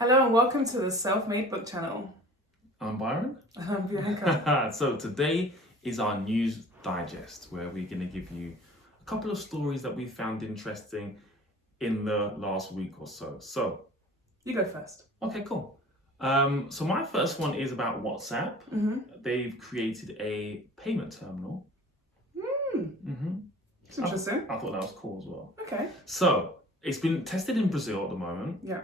Hello and welcome to the Self-Made Book Channel. I'm Byron. I'm Bianca. So today is our news digest where we're going to give you a couple of stories that we found interesting in the last week or so. So, You go first. okay, cool. So my first one is about WhatsApp. They've created a payment terminal. It's interesting. I thought that was cool as well. Okay. So it's been tested in Brazil at the moment. Yeah.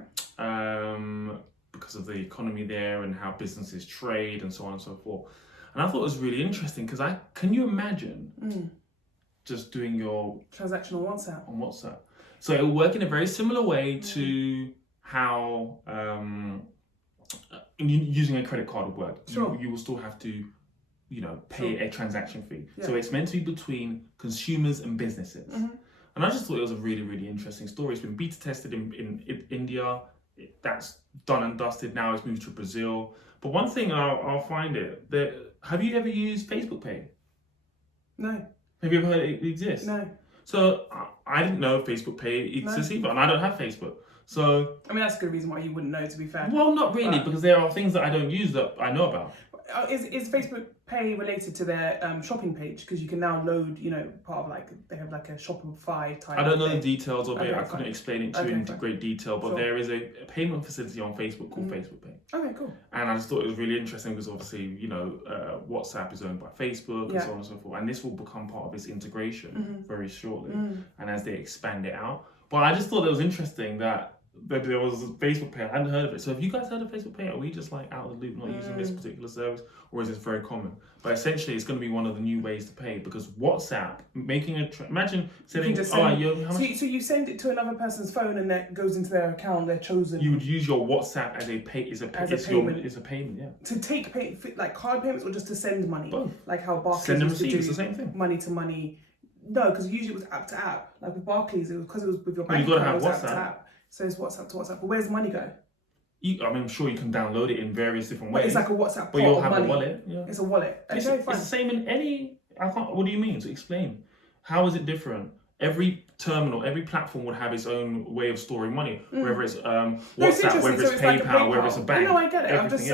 Because of the economy there and how businesses trade and so on and so forth. And I thought it was really interesting because can you imagine just doing your Transactional WhatsApp. on WhatsApp? So it will work in a very similar way to how using a credit card would work. Sure. You will still have to, pay a transaction fee. Yeah. So it's meant to be between consumers and businesses. And I just thought it was a really, really interesting story. It's been beta tested in India. That's done and dusted now. It's moved to Brazil. But one thing I'll find it that have you ever used Facebook Pay? No. Have you ever heard it exists? No. So I didn't know Facebook Pay exists either, and I don't have Facebook. So I mean, that's a good reason why you wouldn't know, to be fair. well, not really, because there are things that I don't use that I know about. Is Facebook Pay related to their shopping page? Because you can now load, part of they have like a Shopify type. I don't know the thing. details of it. Okay, I couldn't fine. explain it to you Okay, into fine. great detail, but Sure. there is a payment facility on Facebook called Facebook Pay. Okay, cool. And I just thought it was really interesting because obviously, WhatsApp is owned by Facebook and so on and so forth. And this will become part of its integration very shortly. And as they expand it out. But I just thought it was interesting that there was Facebook Pay. I hadn't heard of it. So have you guys heard of Facebook Pay? Are we just like out of the loop, not using this particular service? Or is this very common? But essentially, it's going to be one of the new ways to pay because WhatsApp, making imagine sending, how much? So you send it to another person's phone and that goes into their account, they're chosen. You would use your WhatsApp as a payment. It's a payment, yeah. To take like card payments or just to send money? Both. Like how Barclays Send and used to receive, do it's the same thing. money to money. No, because usually it was app to app. Like with Barclays, it was because it was with your bank You've got to account, it have was app to WhatsApp. app. So it's WhatsApp to WhatsApp. But where's the money go? I'm sure you can download it in various different ways. It's like a WhatsApp But you'll pot of have money. a wallet. Yeah. It's a wallet. It's Okay, fine. the same in any. What do you mean? So explain. How is it different? Every terminal, every platform would have its own way of storing money. Whether it's No, it's WhatsApp, whether interesting. it's So like a PayPal, whether it's a bank. No, I get it. I'm everything,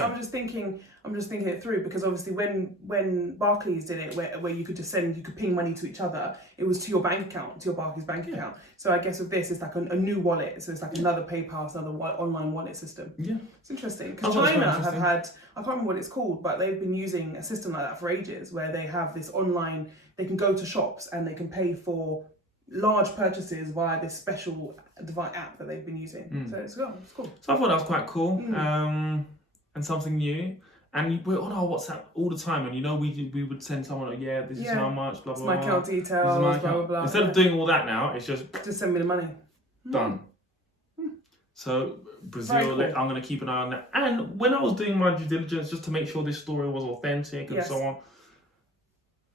just thinking it through because obviously when Barclays did it, where you could just you could ping money to each other, it was to your bank account, to your Barclays bank account. So I guess with this, it's like a new wallet. So it's like another PayPal, it's another online wallet system. Yeah, it's interesting because I thought it was China quite have interesting. had, I can't remember what it's called, but they've been using a system like that for ages, where they have this online. They can go to shops and they can pay for large purchases via this special device app that they've been using. So it's cool. So I thought that was quite cool and something new. And we're on our WhatsApp all the time, and we would send someone, this is how much, blah blah My blah. account details, blah blah blah. Instead of doing all that now, it's just send me the money. done. So Brazil, Very cool. I'm going to keep an eye on that. And when I was doing my due diligence, just to make sure this story was authentic and so on,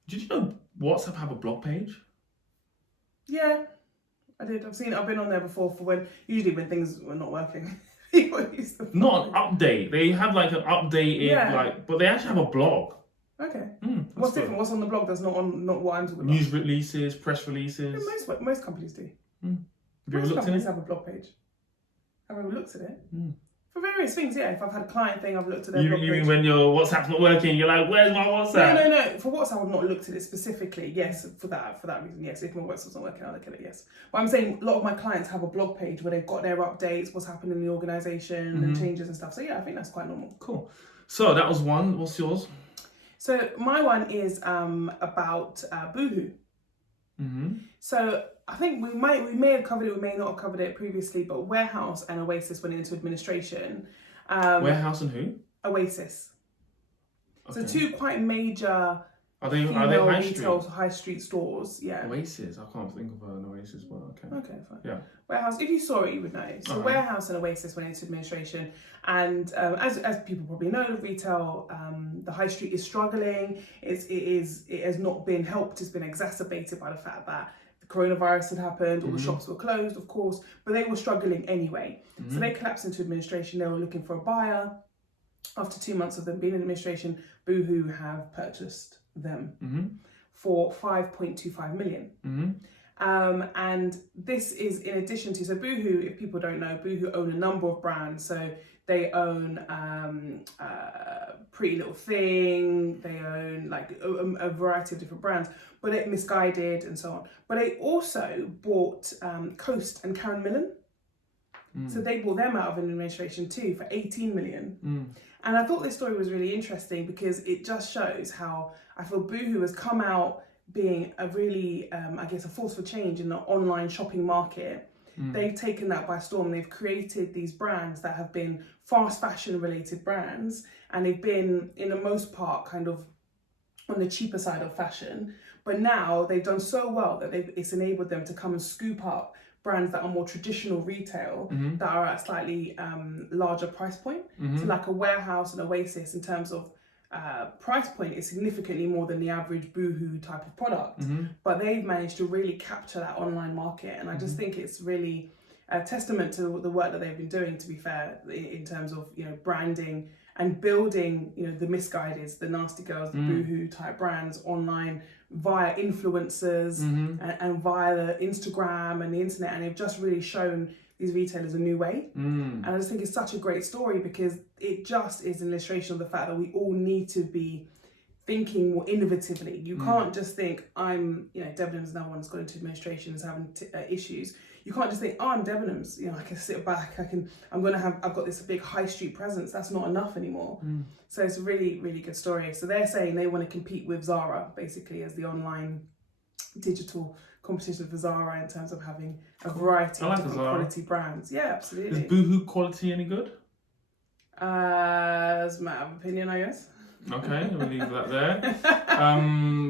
did you know WhatsApp have a blog page? Yeah, I did. I've been on there before for usually when things were not working. People used to Not an update. They have like an updated but they actually have a blog. Okay. That's What's good. different? What's on the blog that's not what I'm talking about? News releases, press releases. Yeah, most companies do. Have you ever Most looked at companies it? have a blog page. I've ever looked at it. For various things, yeah. If I've had a client thing, I've looked at their blog You page. mean when your WhatsApp's not working, you're like, where's my WhatsApp? No. For WhatsApp, I've not looked at it specifically. Yes, for that reason, yes. If my WhatsApp's not working, I'll look at it, yes. But I'm saying a lot of my clients have a blog page where they've got their updates, what's happened in the organisation, and changes and stuff. So yeah, I think that's quite normal. Cool. So that was one. What's yours? So my one is about Boohoo. So I think we may have covered it, we may not have covered it previously, but Warehouse and Oasis went into administration. Warehouse and who? Oasis. Okay. So two quite major Are they female high retail street? high street stores. Yeah. Oasis. I can't think of an Oasis, but okay. Okay, fine. Yeah. Warehouse, if you saw it, you would know. So Warehouse and Oasis went into administration, and as people probably know, retail, the high street is struggling. It has not been helped. It's been exacerbated by the fact that the coronavirus had happened. All the shops were closed, of course, but they were struggling anyway. So they collapsed into administration. They were looking for a buyer. After 2 months of them being in administration, Boohoo have purchased them for 5.25 million. And this is in addition to, so Boohoo, if people don't know, Boohoo own a number of brands. So they own Pretty Little Thing, they own like a variety of different brands, but it Misguided and so on. But they also bought Coast and Karen Millen. So they bought them out of an administration too for 18 million. And I thought this story was really interesting because it just shows how I feel Boohoo has come out being a really, I guess, a force for change in the online shopping market. They've taken that by storm. They've created these brands that have been fast fashion related brands, and they've been, in the most part, kind of on the cheaper side of fashion. But now they've done so well that it's enabled them to come and scoop up brands that are more traditional retail that are at a slightly larger price point. So like a Warehouse and Oasis, in terms of price point, is significantly more than the average Boohoo type of product. But they've managed to really capture that online market, and I just think it's really a testament to the work that they've been doing, to be fair, in terms of, you know, branding and building, you know, the Misguideds, the Nasty Girls, the Boohoo type brands online via influencers and via the Instagram and the internet, and they've just really shown these retailers a new way. And I just think it's such a great story because it just is an illustration of the fact that we all need to be thinking more innovatively. You can't just think, I'm, you know, Debenhams, no one's got into administration, is having issues. You can't just think, oh, I'm Debenhams, you know, I can sit back, I've got this big high street presence. That's not enough anymore. So it's a really, really good story. So they're saying they want to compete with Zara, basically, as the online digital competition for Zara in terms of having a variety of different quality brands. Yeah, absolutely. Is Boohoo quality any good? As a matter of opinion, I guess. Okay, we'll leave that there.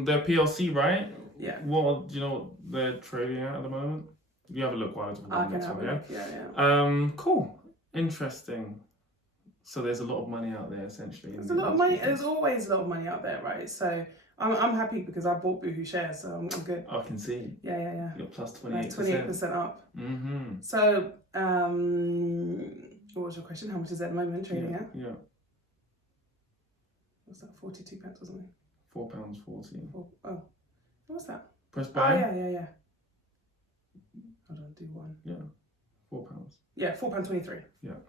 They're PLC, right? Yeah. What do you know what they're trading at the moment? You have a look while I talk about the next one, yeah. Cool. Interesting. So there's a lot of money out there, essentially. There's a lot of money. There's always a lot of money out there, right? So I'm happy because I bought Boohoo shares, so I'm good. I can see. Yeah. You're plus 28%. 28% up. So, what was your question? How much is it at the moment trading at? Yeah. What's that? 42 pence or something? £4.40. Oh, what's that? Press buy. Oh, yeah. Hold on, do one. Yeah, £4. Yeah, £4.23. Yeah.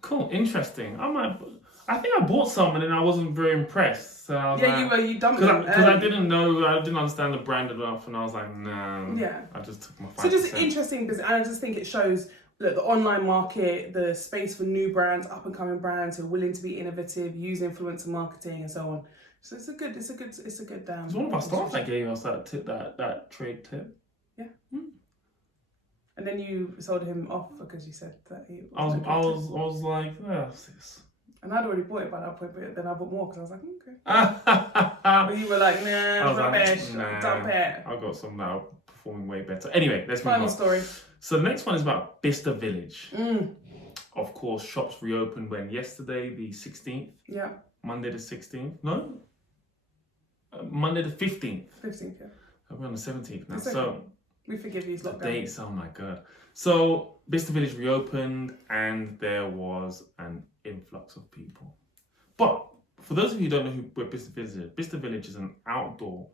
Cool, interesting. I think I bought some and then I wasn't very impressed. So I was you dumped them. Because I didn't understand the brand enough, and I was like, no. Yeah. I just took my 5%. So just interesting, because I just think it shows the online market, the space for new brands, up and coming brands who are willing to be innovative, use influencer marketing and so on. So it's a good. It's one of our staff that gave us that tip, that trade tip. Yeah. And then you sold him off because you said that he. I was like, what's this? And I'd already bought it by that point, but then I bought more because I was like, okay. But you were like, nah, rubbish, dump it. I've got some now performing way better. Anyway, let's move on. Final story. So the next one is about Bicester Village. Of course, shops reopened when yesterday, the 16th. Yeah. Monday the 16th. No? Monday the 15th. 15th, yeah. We're on the 17th now. Okay. So we forgive these lockdowns. Dates, oh my god. So Bicester Village reopened and there was an influx of people. But for those of you who don't know where Bicester Village is, Bicester Village is an outdoor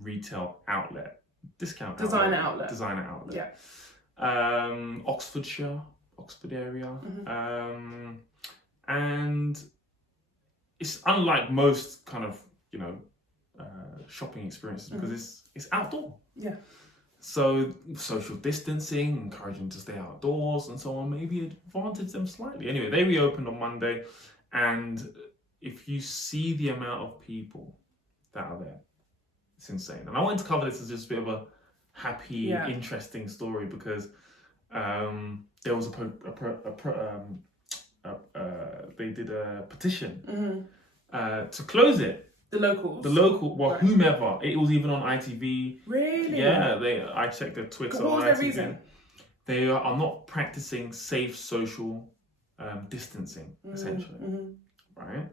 retail outlet. Designer outlet. Yeah. Oxford area. And it's unlike most kind of, shopping experiences because it's outdoor. Yeah. So social distancing, encouraging to stay outdoors and so on, maybe advantage them slightly. Anyway, they reopened on Monday, and if you see the amount of people that are there, it's insane. And I wanted to cover this as just a bit of a happy, interesting story because there was they did a petition to close it. The local, well, right. Whomever. It was even on ITV. Really? Yeah, I checked their Twitter. What was their reason? They are not practicing safe social distancing, essentially. Right?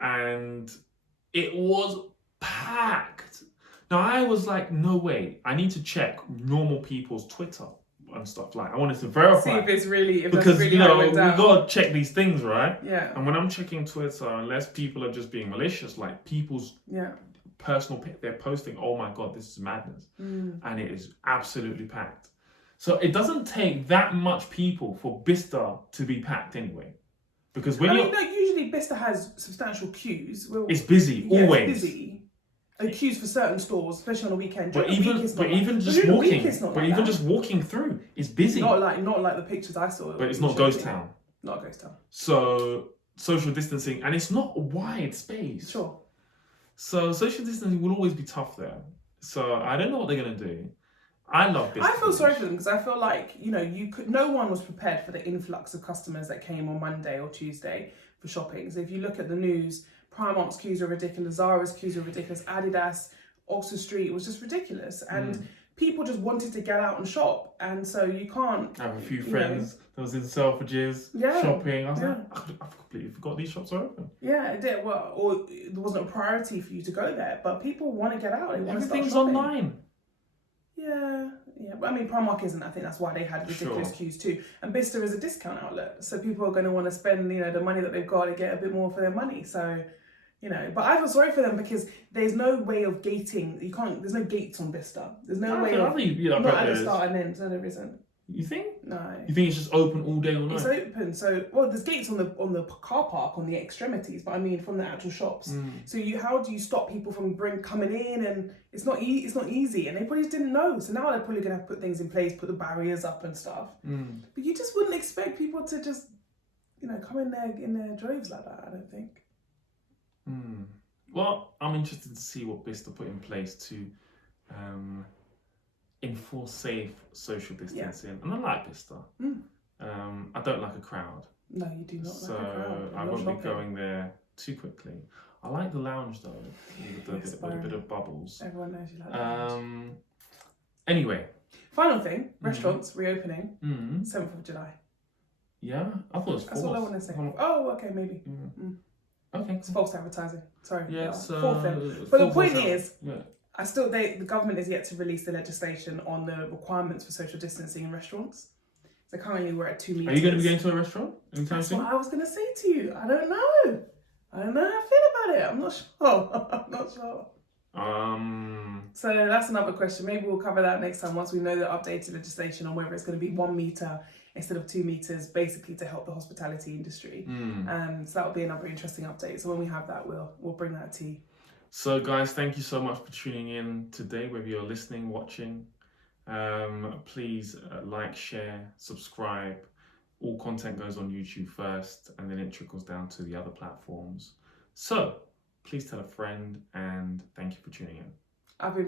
And it was packed. Now, I was like, no way. I need to check normal people's Twitter and stuff. Like, I wanted to verify. See if it's really, because we gotta check these things, right? Yeah. And when I'm checking Twitter, unless people are just being malicious, like people's personal pic they're posting, oh my God, this is madness. And it is absolutely packed. So it doesn't take that much people for Bicester to be packed anyway. Because when usually Bicester has substantial queues. It's busy, always. It's busy. And queues for certain stores, especially on the weekend. But even just walking through is busy. Not like the pictures I saw. But it's not ghost town. Not a ghost town. So social distancing, and it's not a wide space. Sure. So social distancing will always be tough there. So I don't know what they're gonna do. I love Bicester. I feel sorry for them because I feel like, no one was prepared for the influx of customers that came on Monday or Tuesday for shopping. So if you look at the news, Primark's queues are ridiculous, Zara's queues are ridiculous, Adidas, Oxford Street was just really and people just wanted to get out and shop, and so you can't. I have a few friends that was in Selfridges shopping. I was like, I've completely forgot these shops are open. Yeah, it did. Well, or there wasn't a priority for you to go there, but people want to get out. They want to start Everything's shopping. online. Yeah. But I mean, Primark isn't. I think that's why they had ridiculous queues too. And Bicester is a discount outlet, so people are going to want to spend, the money that they've got to get a bit more for their money. So, but I feel sorry for them because there's no way of gating. There's no gates on Bicester. There's no way of not at the start and end. No, there isn't. You think? No. You think it's just open all day, all night? It's open. So, there's gates on the car park on the extremities, but I mean from the actual shops. So how do you stop people from coming in? And it's not easy, and they probably just didn't know. So now they're probably gonna have to put things in place, put the barriers up and stuff. But you just wouldn't expect people to just, come in their droves like that. I don't think. Well, I'm interested to see what Bicester put in place to enforce safe social distancing. And I like Bicester. I don't like a crowd. No, you do not like a crowd. So I won't be going there too quickly. I like the lounge though, with a bit of bubbles. Everyone knows you like the lounge. Anyway. Final thing, restaurants reopening, 7th of July. Yeah? I thought it was 4th. That's all I want to say. Oh, okay, maybe. Okay. It's false advertising. Sorry. Yeah, fourth thing. But the point is, the government is yet to release the legislation on the requirements for social distancing in restaurants. So currently we're at 2 meters. Are you going to be going to a restaurant anytime soon? That's what I was going to say to you. I don't know. I don't know how I feel about it. I'm not sure. I'm not sure. So that's another question. Maybe we'll cover that next time once we know the updated legislation on whether it's going to be 1 meter instead of 2 meters, basically to help the hospitality industry. So that'll be another interesting update. So when we have that, we'll bring that to you. So guys, thank you so much for tuning in today, whether you're listening, watching. Please like, share, subscribe. All content goes on YouTube first, and then it trickles down to the other platforms. So please tell a friend, and thank you for tuning in. I've been